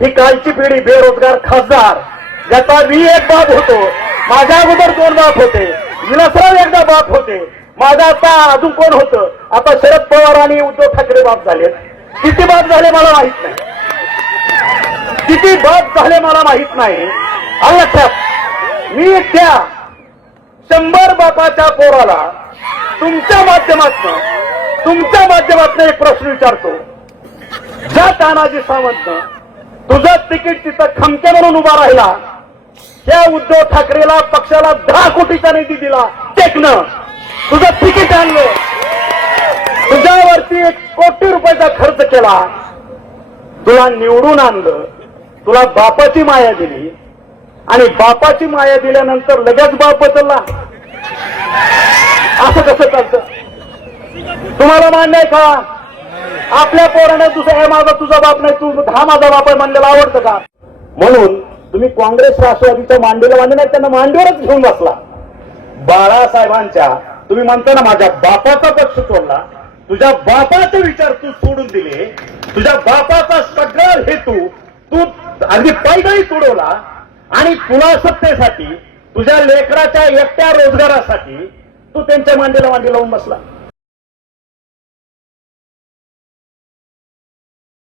ही कालची पिढी बेरोजगार खासदार ज्याचा मी एक बाप होतो. माझ्या अगोदर दोन बाप होते. विलासराव एकदा बाप होते. माझा आता अजून कोण होतं? आता शरद पवार आणि उद्धव ठाकरे बाप झालेत. किती बाप झाले मला माहीत नाही. किती बाप झाले मला माहीत नाही. आलं लक्षात मी त्या शंभर बापाच्या पोराला तुमच्या माध्यमातून तुमच्या माध्यमातून एक प्रश्न विचारतो. ज्या तानाजी सावंत तुझं तिकीट तिथं खमके म्हणून उभा राहिला. त्या उद्धव ठाकरेला पक्षाला दहा कोटीचा निधी दिला. टेकनं. तुझं तिकीट आणलं. तुझ्यावरती एक कोटी रुपयाचा खर्च केला. तुला निवडून आणलं. तुला बापाची माया दिली. आणि बापाची माया दिल्यानंतर लगेच बाप बदलला. असं कसं चालतं? तुम्हाला मान्य आहे का? आपल्या पोराने तुझा हे माझा तुझा बाप नाही तू हा माझा बाप आहे म्हणलेला आवडतं का? म्हणून तुम्ही काँग्रेस राष्ट्रवादीच्या मांडीला मांडले नाही त्यांना मांडीवरच घेऊन बसला. बाळासाहेबांच्या तुम्ही म्हणता ना माझ्या बापाचा पक्ष सोडला तुझ्या बापाचे विचार तू सोडून दिले. तुझ्या बापाचा सगळा हेतू तू अगदी पायदळी सोडवला आणि तुला सत्तेसाठी तुझ्या लेकराच्या एकट्या रोजगारासाठी तू त्यांच्या मांडीला मांडी लावून बसला.